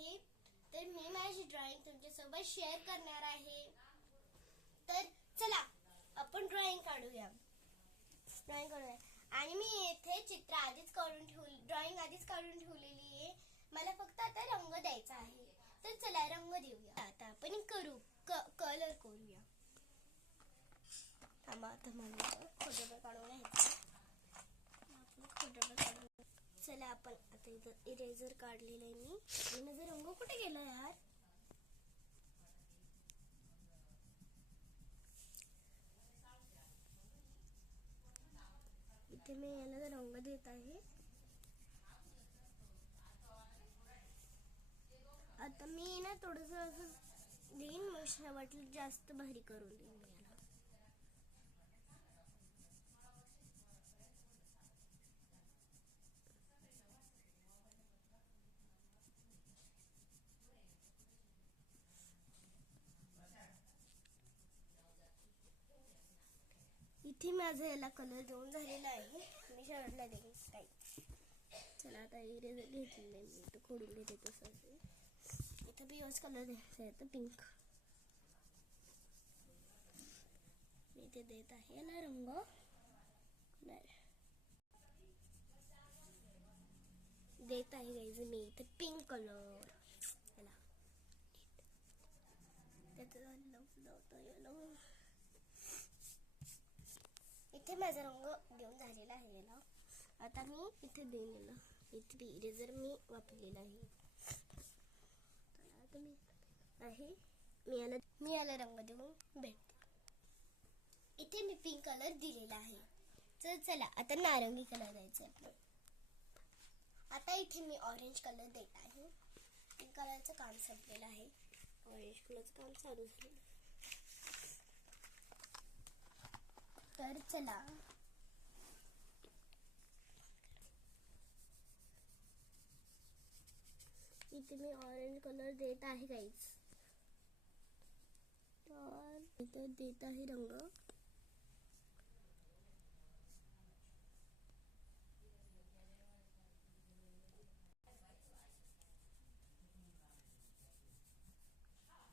आहे. तर मी माझी ड्रॉइंग तुमच्यासोबत शेअर करणार आहे. तर चला आपण ड्रॉइंग काढूया. आणि मी येथे चित्र आधीच काढून ठेवली, ड्रॉइंग आधीच काढून ठेवलेली आहे. मला फक्त आता रंग द्यायचा आहे. तर चला रंग देऊया. आता आपण कलर करूया. थांबा, आता मला खोडरबर काढून घ्यायचं. चला आपण आता इथं इरेजर काढलेलं आहे मी. आणि माझा रंग कुठे गेला यार? इथे मी याला रंग देत आहे. आता मी ना थोडस असं देईन, मग वाटलं जास्त भारी करून देईन मी याला. इथे माझा याला कलर देऊन झालेला आहे. मी शर्टला देईन काही. चला आता इरेजर घेतलेलं आहे मी, तो खोडून देते तसं. इथं पिवळाच कलर द्यायचा आहे, तर पिंक. मी इथे देत आहे याला रंग. देत आहे गाईज मी इथे पिंक कलर. इथे माझा रंग देऊन झालेला आहे याला. आता मी इथे देईन याला. इथे इरेजर मी वापरलेला आहे. आता मी याला रंग देऊन भेटते. इथे मी पिंक कलर दिलेला आहे. तर चला आता नारंगी कलर द्यायचा आपलं. आता इथे मी ऑरेंज कलर देत आहे. पिंक कलरचं काम संपलेलं आहे. ऑरेंज कलरचं काम चालू झालेलं. तर चला इथे मी ऑरेंज कलर देत आहे गाईज. तर इथे देत आहे रंग.